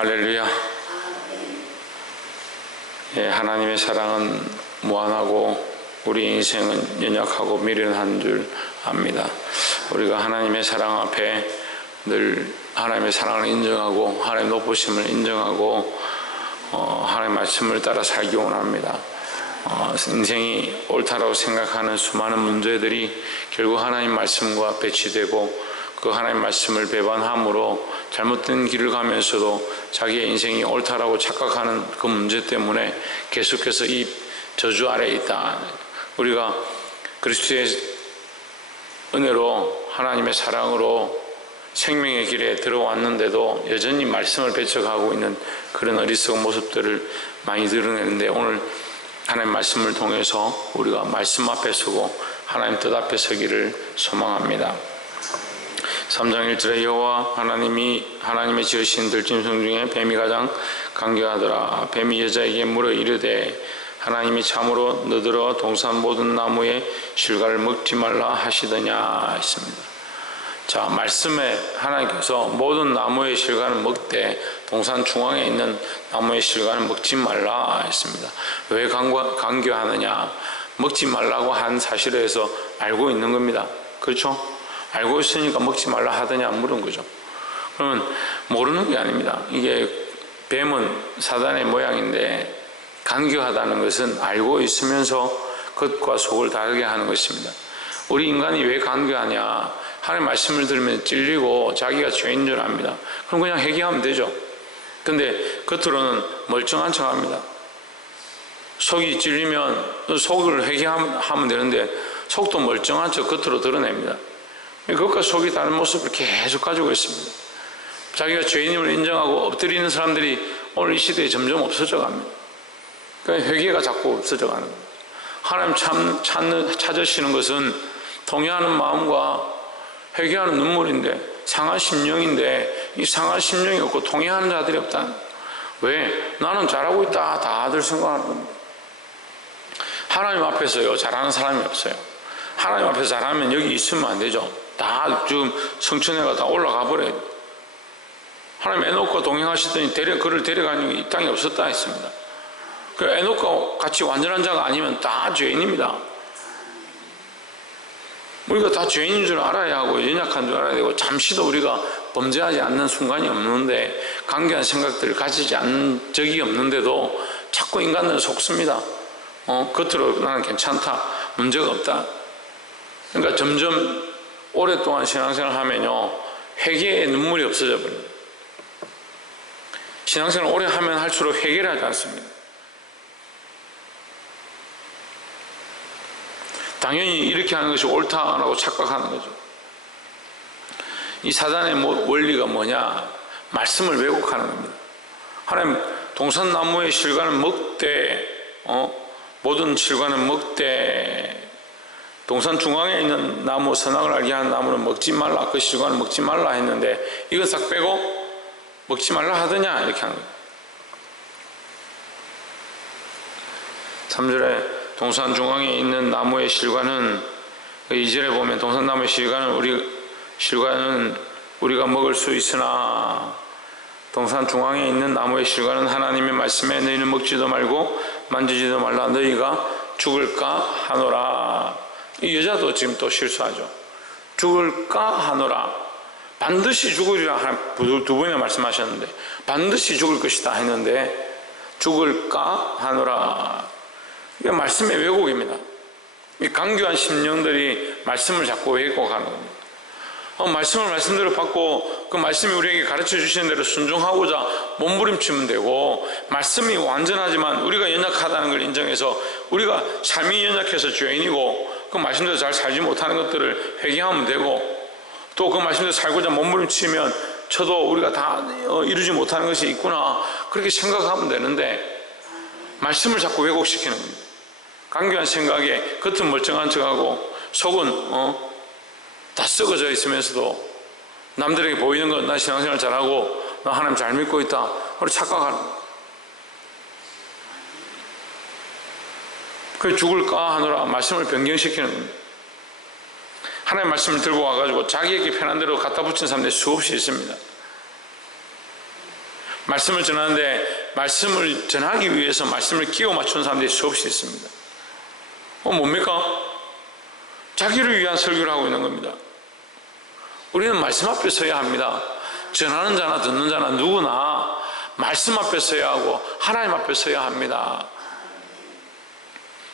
할렐루야. 예, 하나님의 사랑은 무한하고 우리 인생은 연약하고 미련한 줄 압니다. 우리가 하나님의 사랑 앞에 늘 하나님의 사랑을 인정하고 하나님의 높으심을 인정하고 하나님의 말씀을 따라 살기 원합니다. 인생이 옳다라고 생각하는 수많은 문제들이 결국 하나님 말씀과 배치되고 그 하나님 말씀을 배반함으로 잘못된 길을 가면서도 자기의 인생이 옳다라고 착각하는 그 문제 때문에 계속해서 이 저주 아래에 있다. 우리가 그리스도의 은혜로 하나님의 사랑으로 생명의 길에 들어왔는데도 여전히 말씀을 배척하고 있는 그런 어리석은 모습들을 많이 드러내는데, 오늘 하나님 말씀을 통해서 우리가 말씀 앞에 서고 하나님 뜻 앞에 서기를 소망합니다. 3장 1절에 여호와 하나님의 지으신 들짐승 중에 뱀이 가장 간교하더라. 뱀이 여자에게 물어 이르되 하나님이 참으로 너더러 동산 모든 나무의 실과를 먹지 말라 하시더냐 했습니다. 자, 말씀에 하나님께서 모든 나무의 실과는 먹되 동산 중앙에 있는 나무의 실과는 먹지 말라 했습니다. 왜 간교하느냐? 먹지 말라고 한 사실에서 알고 있는 겁니다. 그렇죠? 알고 있으니까 먹지 말라 하더냐 물은 거죠. 그러면 모르는 게 아닙니다. 이게 뱀은 사단의 모양인데 간교하다는 것은 알고 있으면서 겉과 속을 다르게 하는 것입니다. 우리 인간이 왜 간교하냐? 하나님 말씀을 들으면 찔리고 자기가 죄인 줄 압니다. 그럼 그냥 회개하면 되죠. 근데 겉으로는 멀쩡한 척 합니다. 속이 찔리면 속을 회개하면 되는데 속도 멀쩡한 척 겉으로 드러냅니다. 그것과 속이 다른 모습을 계속 가지고 있습니다. 자기가 죄인임을 인정하고 엎드리는 사람들이 오늘 이 시대에 점점 없어져 갑니다. 그러니까 회개가 자꾸 없어져 가는 거예요. 하나님 찾으시는 것은 동의하는 마음과 회개하는 눈물인데, 상한 심령인데 이 상한 심령이 없고 동의하는 자들이 없다. 왜? 나는 잘하고 있다 다들 생각하는 겁니다. 하나님 앞에서요 잘하는 사람이 없어요. 하나님 앞에서 잘하면 여기 있으면 안 되죠. 다 지금 성천회가 다 올라가 버려야 돼요. 하나님 에녹과 동행하시더니 그를 데려가는 이 땅에 없었다 했습니다. 그 에녹과 같이 완전한 자가 아니면 다 죄인입니다. 우리가 다 죄인인 줄 알아야 하고 연약한 줄 알아야 되고, 잠시도 우리가 범죄하지 않는 순간이 없는데, 간교한 생각들을 가지지 않는 적이 없는데도 자꾸 인간들은 속습니다. 겉으로 나는 괜찮다, 문제가 없다. 그러니까 점점 오랫동안 신앙생활을 하면요 회개의 눈물이 없어져 버립니다. 신앙생활을 오래 하면 할수록 회개를 하지 않습니다. 당연히 이렇게 하는 것이 옳다라고 착각하는 거죠. 이 사단의 원리가 뭐냐? 말씀을 왜곡하는 겁니다. 하나님 동산나무의 실과는 먹되 모든 실과는 먹되 동산 중앙에 있는 나무, 선악을 알게 하는 나무는 먹지 말라, 그 실과는 먹지 말라 했는데 이건 싹 빼고 먹지 말라 하더냐 이렇게 하는 거예요. 3절에 동산 중앙에 있는 나무의 실과는, 2절에 보면 동산나무의 실과는 우리가 먹을 수 있으나 동산 중앙에 있는 나무의 실과는 하나님의 말씀에 너희는 먹지도 말고 만지지도 말라 너희가 죽을까 하노라. 이 여자도 지금 또 실수하죠. 죽을까 하노라. 반드시 죽으리라 두 번이나 말씀하셨는데 반드시 죽을 것이다 했는데 죽을까 하노라. 이게 말씀의 왜곡입니다. 이 간교한 심령들이 말씀을 자꾸 왜곡하는 겁니다. 말씀을 말씀대로 받고 그 말씀이 우리에게 가르쳐 주시는 대로 순종하고자 몸부림치면 되고, 말씀이 완전하지만 우리가 연약하다는 걸 인정해서 우리가 삶이 연약해서 죄인이고 그 말씀대로 잘 살지 못하는 것들을 회개하면 되고, 또 그 말씀대로 살고자 몸부림치면 저도 우리가 다 이루지 못하는 것이 있구나 그렇게 생각하면 되는데, 말씀을 자꾸 왜곡시키는 겁니다. 간교한 생각에 겉은 멀쩡한 척하고 속은 다 썩어져 있으면서도 남들에게 보이는 건 나 신앙생활 잘하고 나 하나님 잘 믿고 있다 그렇게 착각하는 거예요. 그래서 죽을까 하노라 말씀을 변경시키는 겁니다. 하나님 말씀을 들고 와가지고 자기에게 편한 대로 갖다 붙인 사람들이 수없이 있습니다. 말씀을 전하는데 말씀을 전하기 위해서 말씀을 끼워 맞추는 사람들이 수없이 있습니다. 뭡니까? 자기를 위한 설교를 하고 있는 겁니다. 우리는 말씀 앞에 서야 합니다. 전하는 자나 듣는 자나 누구나 말씀 앞에 서야 하고 하나님 앞에 서야 합니다.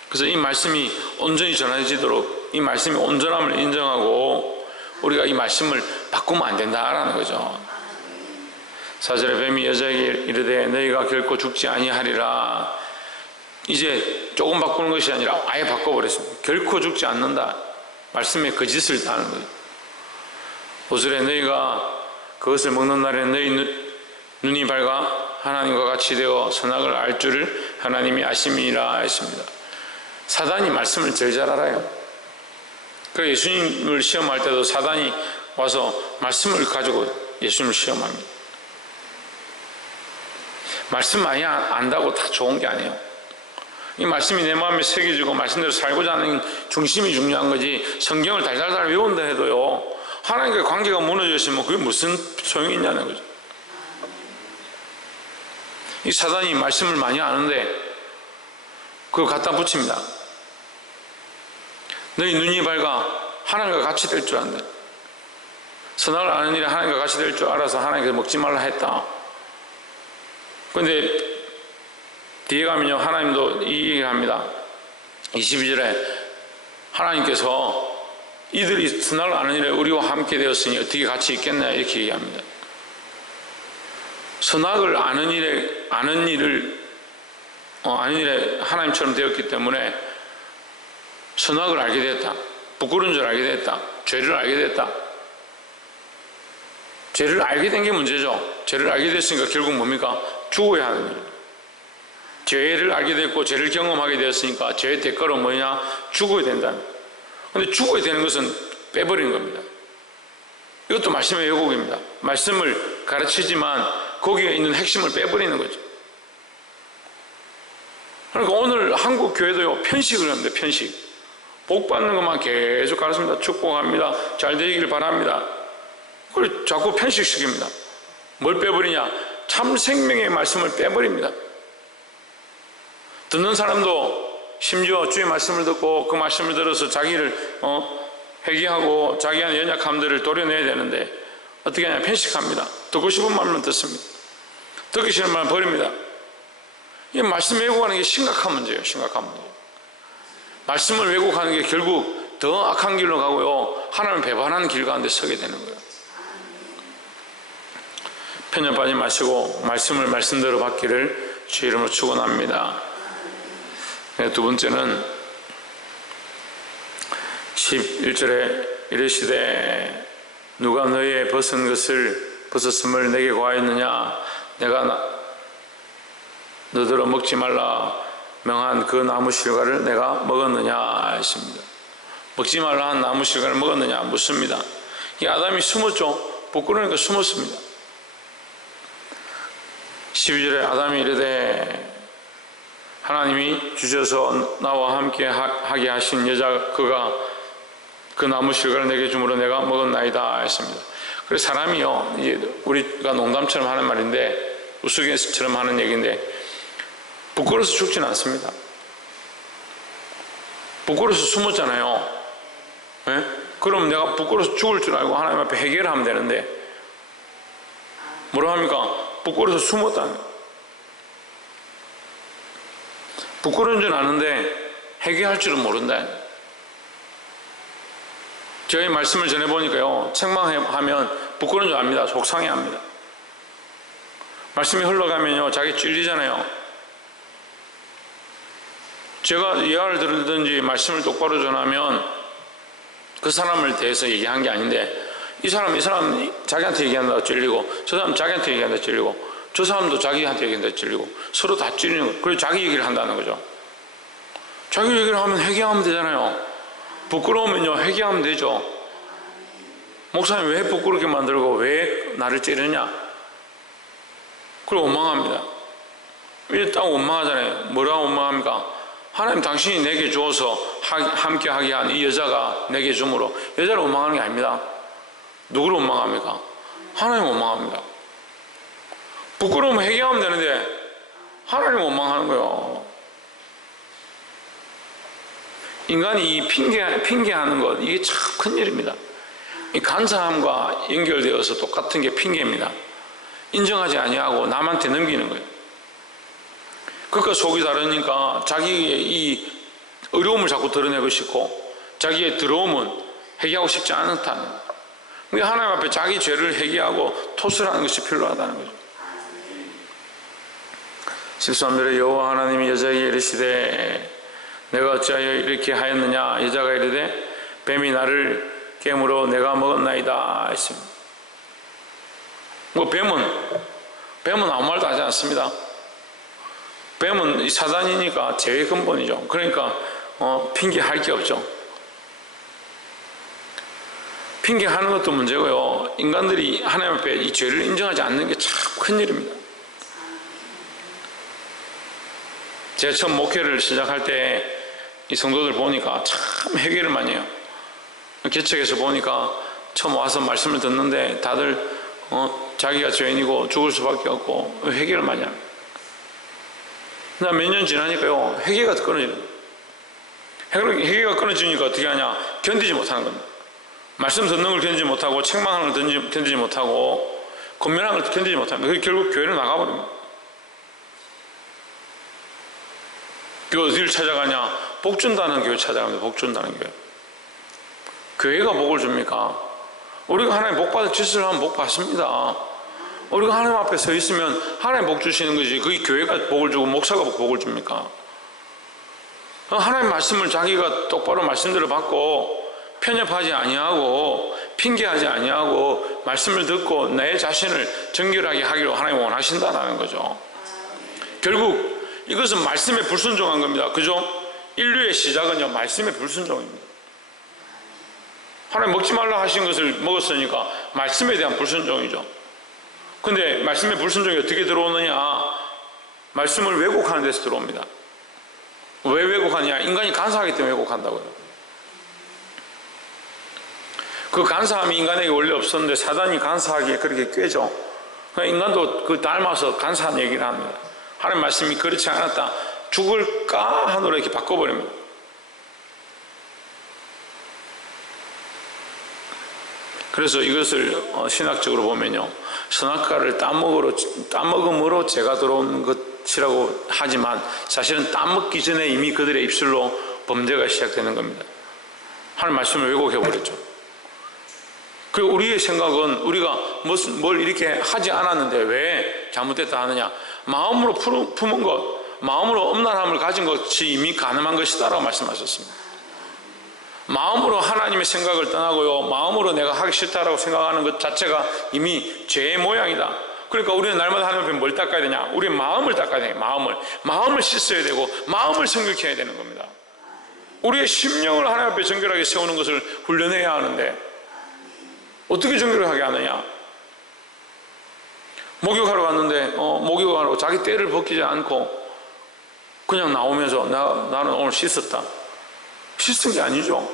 그래서 이 말씀이 온전히 전해지도록 이 말씀이 온전함을 인정하고 우리가 이 말씀을 바꾸면 안 된다라는 거죠. 4절에 뱀이 여자에게 이르되 너희가 결코 죽지 아니하리라. 이제 조금 바꾸는 것이 아니라 아예 바꿔버렸습니다. 결코 죽지 않는다. 말씀에 거짓을 다하는 거죠. 5절에 너희가 그것을 먹는 날에 너희 눈이 밝아 하나님과 같이 되어 선악을 알 줄을 하나님이 아심이라 하십니다. 사단이 말씀을 제일 잘 알아요. 그 예수님을 시험할 때도 사단이 와서 말씀을 가지고 예수님을 시험합니다. 말씀 많이 안다고 다 좋은 게 아니에요. 이 말씀이 내 마음에 새겨지고 말씀대로 살고자 하는 중심이 중요한 거지, 성경을 달달달 외운다 해도요 하나님과의 관계가 무너져 있으면 그게 무슨 소용이 있냐는 거죠. 이 사단이 말씀을 많이 아는데 그걸 갖다 붙입니다. 너희 눈이 밝아 하나님과 같이 될 줄 안다. 선악을 아는 일에 하나님과 같이 될 줄 알아서 하나님께서 먹지 말라 했다. 그런데 뒤에 가면요 하나님도 이 얘기를 합니다. 22절에 하나님께서 이들이 선악을 아는 일에 우리와 함께 되었으니 어떻게 같이 있겠냐 이렇게 얘기합니다. 선악을 아는 일에 하나님처럼 되었기 때문에 선악을 알게 됐다. 부끄러운 줄 알게 됐다. 죄를 알게 됐다. 죄를 알게 된 게 문제죠. 죄를 알게 됐으니까 결국 뭡니까? 죽어야 하는 일. 죄를 알게 됐고 죄를 경험하게 되었으니까 죄의 대가로 뭐냐? 죽어야 된다는. 그런데 죽어야 되는 것은 빼버린 겁니다. 이것도 말씀의 왜곡입니다. 말씀을 가르치지만 거기에 있는 핵심을 빼버리는 거죠. 그러니까 오늘 한국 교회도요 편식을 합니다. 편식. 복 받는 것만 계속 가르칩니다. 축복합니다. 잘 되기를 바랍니다. 그걸 자꾸 편식시킵니다. 뭘 빼버리냐? 참 생명의 말씀을 빼버립니다. 듣는 사람도 심지어 주의 말씀을 듣고 그 말씀을 들어서 자기를 회개하고 자기 안에 연약함들을 도려내야 되는데 어떻게 하냐? 편식합니다. 듣고 싶은 말만 듣습니다. 듣기 싫은 말은 버립니다. 이 말씀 왜곡하는 게 심각한 문제예요. 심각한 문제. 말씀을 왜곡하는 게 결국 더 악한 길로 가고요 하나님을 배반하는 길 가운데 서게 되는 거예요. 편협 빠지 마시고 말씀을 말씀대로 받기를 주의 이름으로 축원합니다. 두 번째는 11절에 이르시되 누가 너의 벗었음을 내게 고하였느냐? 내가 너더러 먹지 말라 명한 그 나무 실과를 내가 먹었느냐 하십니다. 먹지 말라 한 나무 실과를 먹었느냐 묻습니다. 이 아담이 숨었죠. 부끄러우니까 숨었습니다. 12절에 아담이 이르되 하나님이 주셔서 나와 함께 하게 하신 여자 그가 그 나무 실과를 내게 주므로 내가 먹었나이다 했습니다. 그래서 사람이요 이제 우리가 농담처럼 하는 말인데 우스갯처럼 하는 얘기인데 부끄러워서 죽지는 않습니다. 부끄러워서 숨었잖아요. 네? 그럼 내가 부끄러워서 죽을 줄 알고 하나님 앞에 해결을 하면 되는데 뭐라 합니까? 부끄러워서 숨었다는. 부끄러운 줄 아는데 해결할 줄은 모른다. 저희 말씀을 전해보니까요 책망하면 부끄러운 줄 압니다. 속상해합니다. 말씀이 흘러가면요 자기 찔리잖아요. 제가 예화를 들든지 말씀을 똑바로 전하면 그 사람을 대해서 얘기한 게 아닌데 이 사람 자기한테 얘기한다고 찔리고 저 사람 자기한테 얘기한다고 찔리고 저 사람도 자기한테 얘기한다고 찔리고 서로 다 찔리는 거예요. 그래서 자기 얘기를 한다는 거죠. 자기 얘기를 하면 회개하면 되잖아요. 부끄러우면요 회개하면 되죠. 목사님 왜 부끄럽게 만들고 왜 나를 찌르냐? 그걸 원망합니다. 일단 원망하잖아요. 뭐라고 원망합니까? 하나님 당신이 내게 주어서 함께 하게 한 이 여자가 내게 주므로 여자를 원망하는 게 아닙니다. 누구를 원망합니까? 하나님 원망합니다. 부끄러우면 회개하면 되는데 하나님 원망하는 거예요. 인간이 이 핑계하는 것, 이게 참 큰일입니다. 이 간사함과 연결되어서 똑같은 게 핑계입니다. 인정하지 아니하고 남한테 넘기는 거예요. 그러니까 속이 다르니까 자기의 이 어려움을 자꾸 드러내고 싶고 자기의 더러움은 회개하고 싶지 않다는 거예요. 그러니까 하나님 앞에 자기 죄를 회개하고 토설하는 것이 필요하다는 거죠. 13절에 여호와 하나님이 여자에게 이르시되 내가 어찌하여 이렇게 하였느냐. 여자가 이르되 뱀이 나를 깨물어 내가 먹었나이다 했습니다. 뭐 뱀은 아무 말도 하지 않습니다. 뱀은 사단이니까 죄의 근본이죠. 그러니까 핑계할 게 없죠. 핑계하는 것도 문제고요. 인간들이 하나님 앞에 이 죄를 인정하지 않는 게 참 큰일입니다. 제가 처음 목회를 시작할 때 이 성도들 보니까 참 회개를 많이 해요. 개척에서 보니까 처음 와서 말씀을 듣는데 다들 자기가 죄인이고 죽을 수밖에 없고 회개를 많이 합니다. 몇 년 지나니까요 회개가 끊어지는 거예요. 회개가 끊어지니까 어떻게 하냐. 견디지 못하는 겁니다. 말씀 듣는 걸 견디지 못하고 책망하는 걸 견디지 못하고 권면하는 걸 견디지 못합니다. 그래서 결국 교회를 나가버립니다. 그 어디를 찾아가냐. 복 준다는 교회 찾아갑니다. 복 준다는 교회. 교회가 복을 줍니까? 우리가 하나님 복 받을 짓을 하면 복 받습니다. 우리가 하나님 앞에 서 있으면 하나님 복 주시는 거지 그게 교회가 복을 주고 목사가 복을 줍니까? 하나님 말씀을 자기가 똑바로 말씀대로 받고 편협하지 아니하고 핑계하지 아니하고 말씀을 듣고 내 자신을 정결하게 하기로 하나님 원하신다는 거죠. 결국 이것은 말씀에 불순종한 겁니다. 그죠? 인류의 시작은요 말씀에 불순종입니다. 하나님 먹지 말라 하신 것을 먹었으니까 말씀에 대한 불순종이죠. 근데 말씀의 불순종이 어떻게 들어오느냐. 말씀을 왜곡하는 데서 들어옵니다. 왜 왜곡하냐. 인간이 간사하기 때문에 왜곡한다고요. 그 간사함이 인간에게 원래 없었는데 사단이 간사하기에 그렇게 꿰죠. 인간도 그 닮아서 간사한 얘기를 합니다. 하나님 말씀이 그렇지 않았다. 죽을까 하노라 이렇게 바꿔버립니다. 그래서 이것을 신학적으로 보면요 선악과를 따먹음으로 죄가 들어온 것이라고 하지만 사실은 따먹기 전에 이미 그들의 입술로 범죄가 시작되는 겁니다. 하나님 말씀을 왜곡해버렸죠. 그리고 우리의 생각은 우리가 뭘 이렇게 하지 않았는데 왜 잘못됐다 하느냐. 마음으로 품은 것, 마음으로 엄란함을 가진 것이 이미 가늠한 것이다 라고 말씀하셨습니다. 마음으로 하나님의 생각을 떠나고요 마음으로 내가 하기 싫다라고 생각하는 것 자체가 이미 죄의 모양이다. 그러니까 우리는 날마다 하나님 앞에 뭘 닦아야 되냐. 우리의 마음을 닦아야 돼요. 마음을 씻어야 되고 마음을 정결케 해야 되는 겁니다. 우리의 심령을 하나님 앞에 정결하게 세우는 것을 훈련해야 하는데 어떻게 정결하게 하느냐. 목욕하러 갔는데 목욕하러 자기 때를 벗기지 않고 그냥 나오면서 나는 오늘 씻었다. 씻은 게 아니죠.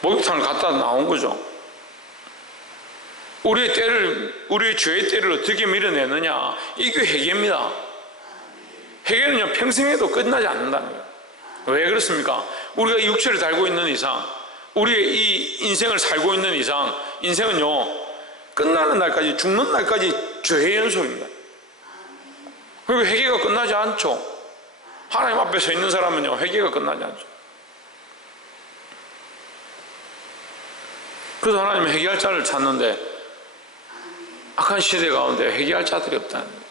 목욕탕을 갔다 나온 거죠. 우리의 죄의 때를 어떻게 밀어내느냐. 이게 회개입니다. 회개는요 평생에도 끝나지 않는다는 거예요. 왜 그렇습니까? 우리가 이 육체를 달고 있는 이상, 우리의 이 인생을 살고 있는 이상, 인생은요 끝나는 날까지, 죽는 날까지 죄의 연속입니다. 그리고 회개가 끝나지 않죠. 하나님 앞에 서 있는 사람은요 회개가 끝나지 않죠. 그래서 하나님은 회개할 자를 찾는데 악한 시대 가운데 회개할 자들이 없다는 거예요.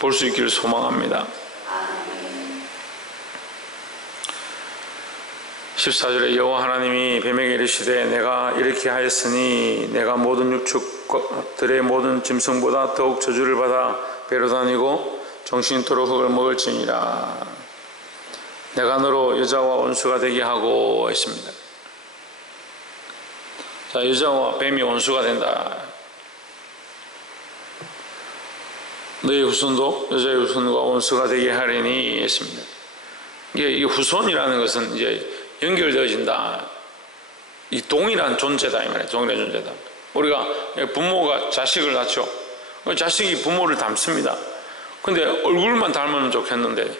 볼 수 있기를 소망합니다. 14절에 여호와 하나님이 뱀에게 이르시되 내가 이렇게 하였으니 내가 모든 육축들의 모든 짐승보다 더욱 저주를 받아 배로 다니고 정신토록 흙을 먹을지니라. 내가 너로 여자와 원수가 되게 하고 했습니다. 자, 여자와 뱀이 원수가 된다. 너의 후손도 여자의 후손과 원수가 되게 하리니 했습니다. 이 후손이라는 것은 이제 연결되어진다. 이 동일한 존재다 이 말이에요. 동일한 존재다. 우리가 부모가 자식을 낳죠. 자식이 부모를 닮습니다. 근데 얼굴만 닮으면 좋겠는데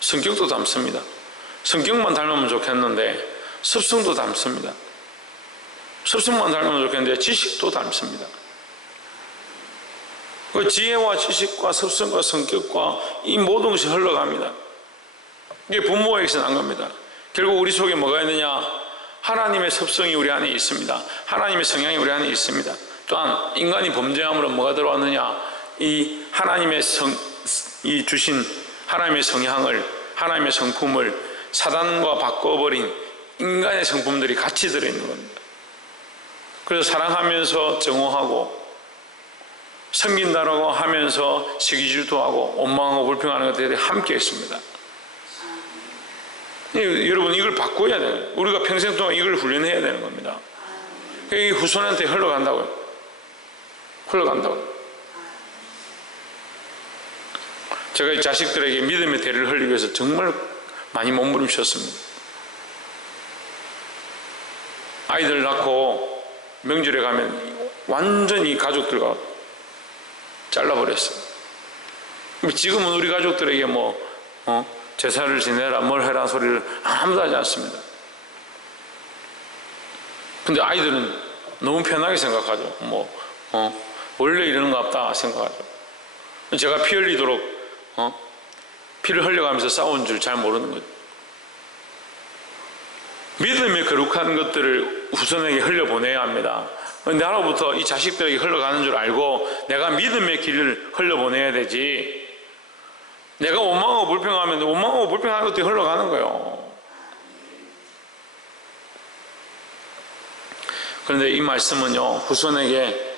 성격도 닮습니다. 성격만 닮으면 좋겠는데 습성도 닮습니다. 습성만 닮으면 좋겠는데 지식도 닮습니다. 그 지혜와 지식과 습성과 성격과 이 모든 것이 흘러갑니다. 이게 부모에게서 난 겁니다. 결국 우리 속에 뭐가 있느냐? 하나님의 습성이 우리 안에 있습니다. 하나님의 성향이 우리 안에 있습니다. 또한 인간이 범죄함으로 뭐가 들어왔느냐? 이 하나님의 이 주신 하나님의 성향을, 하나님의 성품을 사단과 바꿔버린 인간의 성품들이 같이 들어있는 겁니다. 그래서 사랑하면서 정오하고 섬긴다라고 하면서 시기질투하고 원망하고 불평하는 것들이 함께 있습니다. 여러분, 이걸 바꿔야 돼요. 우리가 평생 동안 이걸 훈련해야 되는 겁니다. 이 후손한테 흘러간다고요. 흘러간다고요. 제가 이 자식들에게 믿음의 대를 흘리기 위해서 정말 많이 몸부림쳤습니다. 아이들 낳고 명절에 가면 완전히 가족들과 잘라버렸어요. 지금은 우리 가족들에게 제사를 지내라 뭘 해라 소리를 아무도 하지 않습니다. 근데 아이들은 너무 편하게 생각하죠. 원래 이러는가 보다 생각하죠. 제가 피 흘리도록 피를 흘려가면서 싸운 줄 잘 모르는 거죠. 믿음의 거룩한 것들을 후손에게 흘려보내야 합니다. 나로부터 이 자식들에게 흘러가는 줄 알고 내가 믿음의 길을 흘려보내야 되지, 내가 원망하고 불평하면 원망하고 불평하는 것들이 흘러가는 거예요. 그런데 이 말씀은요, 후손에게,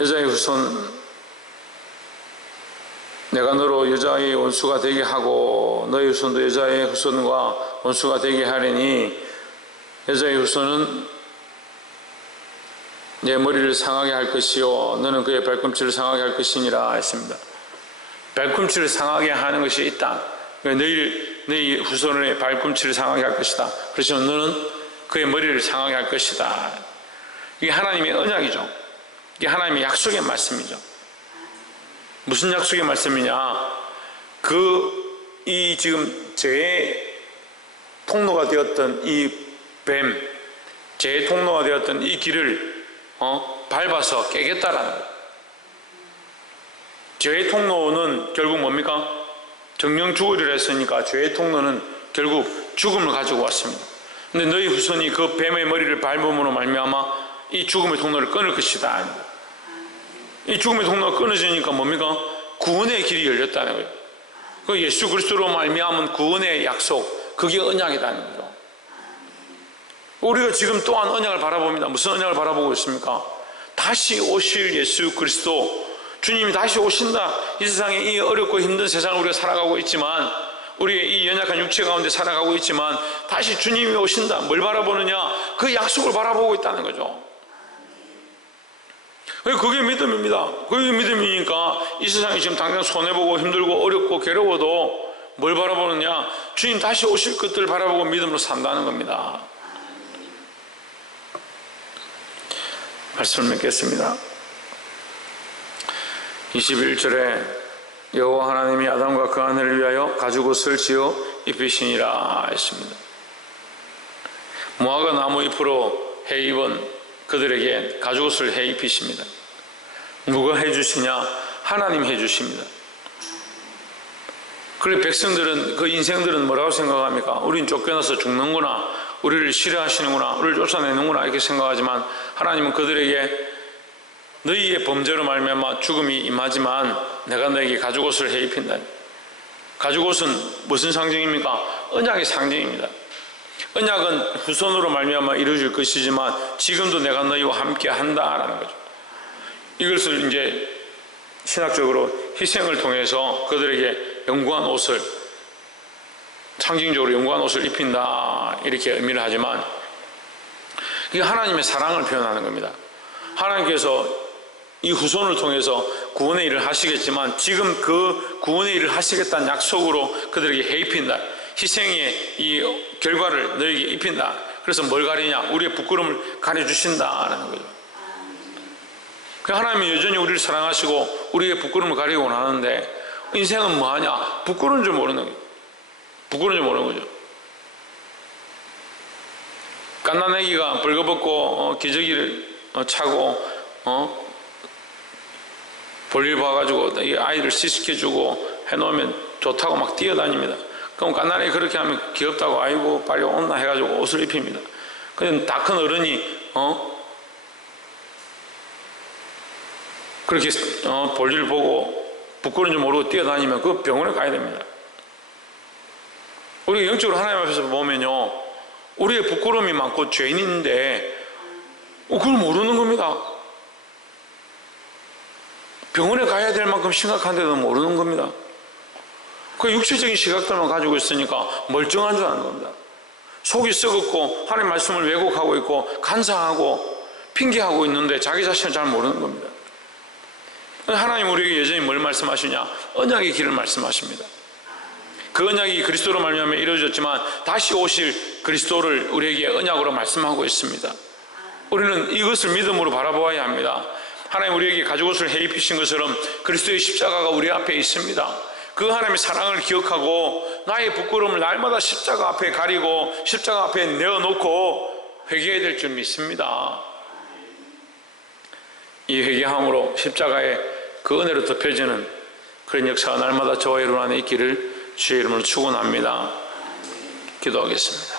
여자의 후손, 내가 너로 여자의 원수가 되게 하고 너의 후손도 여자의 후손과 원수가 되게 하리니 여자의 후손은 내 머리를 상하게 할 것이요 너는 그의 발꿈치를 상하게 할 것이니라 했습니다. 발꿈치를 상하게 하는 것이 있다. 너희 후손의 발꿈치를 상하게 할 것이다. 그렇지만 너는 그의 머리를 상하게 할 것이다. 이게 하나님의 언약이죠. 이게 하나님의 약속의 말씀이죠. 무슨 약속의 말씀이냐? 이 지금 죄의 통로가 되었던 이 뱀, 죄의 통로가 되었던 이 길을 밟아서 깨겠다라는 거예요. 죄의 통로는 결국 뭡니까? 정령 죽으리라 했으니까 죄의 통로는 결국 죽음을 가지고 왔습니다. 근데 너희 후손이 그 뱀의 머리를 밟음으로 말미암아 이 죽음의 통로를 끊을 것이다. 이 죽음의 통로가 끊어지니까 뭡니까? 구원의 길이 열렸다는 거예요. 그 예수 그리스도로 말미암은 구원의 약속, 그게 언약이라는 거죠. 우리가 지금 또한 언약을 바라봅니다. 무슨 언약을 바라보고 있습니까? 다시 오실 예수 그리스도, 주님이 다시 오신다. 이 세상에 이 어렵고 힘든 세상을 우리가 살아가고 있지만, 우리의 이 연약한 육체 가운데 살아가고 있지만 다시 주님이 오신다. 뭘 바라보느냐? 그 약속을 바라보고 있다는 거죠. 그게 믿음입니다. 그게 믿음이니까 이 세상에 지금 당장 손해보고 힘들고 어렵고 괴로워도 뭘 바라보느냐? 주님 다시 오실 것들을 바라보고 믿음으로 산다는 겁니다. 말씀을 맺겠습니다. 21절에 여호와 하나님이 아담과 그 아내를 위하여 가죽옷을 지어 입히시니라 했습니다. 무화과 나무 잎으로 해 입은 그들에게 가죽옷을 해 입히십니다. 누가 해 주시냐? 하나님 해 주십니다. 그래 백성들은, 그 인생들은 뭐라고 생각합니까? 우린 쫓겨나서 죽는구나, 우리를 싫어하시는구나, 우리를 쫓아내는구나 이렇게 생각하지만 하나님은 그들에게 너희의 범죄로 말미암아 죽음이 임하지만 내가 너에게 가죽옷을 해 입힌다. 가죽옷은 무슨 상징입니까? 언약의 상징입니다. 언약은 후손으로 말미암아 이루어질 것이지만 지금도 내가 너희와 함께 한다라는 거죠. 이것을 이제 신학적으로 희생을 통해서 그들에게 영광한 옷을, 상징적으로 영광한 옷을 입힌다 이렇게 의미를 하지만 이게 하나님의 사랑을 표현하는 겁니다. 하나님께서 이 후손을 통해서 구원의 일을 하시겠지만 지금 그 구원의 일을 하시겠다는 약속으로 그들에게 해 입힌다. 희생의 이 결과를 너에게 입힌다. 그래서 뭘 가리냐? 우리의 부끄러움을 가려주신다라는 거죠. 하나님은 여전히 우리를 사랑하시고 우리의 부끄러움을 가리기 원하는데 인생은 뭐하냐? 부끄러운 줄 모르는 거예요. 부끄러운 줄 모르는 거죠. 갓난아기가 벌거벗고 기저귀를 차고 볼일 봐가지고 이 아이를 씻겨주고 해놓으면 좋다고 막 뛰어다닙니다. 그럼 갓난아기 그렇게 하면 귀엽다고 아이고 빨리 온나 해가지고 옷을 입힙니다. 근데 다 큰 어른이 그렇게 볼일 보고 부끄러운 줄 모르고 뛰어다니면 그 병원에 가야 됩니다. 우리가 영적으로 하나님 앞에서 보면요, 우리의 부끄러움이 많고 죄인인데 그걸 모르는 겁니다. 병원에 가야 될 만큼 심각한데도 모르는 겁니다. 그 육체적인 시각들만 가지고 있으니까 멀쩡한 줄 아는 겁니다. 속이 썩었고 하나님 말씀을 왜곡하고 있고 간사하고 핑계하고 있는데 자기 자신을 잘 모르는 겁니다. 하나님 우리에게 여전히 뭘 말씀하시냐? 언약의 길을 말씀하십니다. 그 언약이 그리스도로 말미암아 이루어졌지만 다시 오실 그리스도를 우리에게 언약으로 말씀하고 있습니다. 우리는 이것을 믿음으로 바라보아야 합니다. 하나님 우리에게 가죽옷을 해입히신 것처럼 그리스도의 십자가가 우리 앞에 있습니다. 그 하나님의 사랑을 기억하고 나의 부끄러움을 날마다 십자가 앞에 가리고 십자가 앞에 내어놓고 회개해야 될 줄 믿습니다. 이 회개함으로 십자가의 그 은혜로 덮여지는 그런 역사가 날마다 저와 여러분 안에 있기를 주의 이름으로 축원합니다. 기도하겠습니다.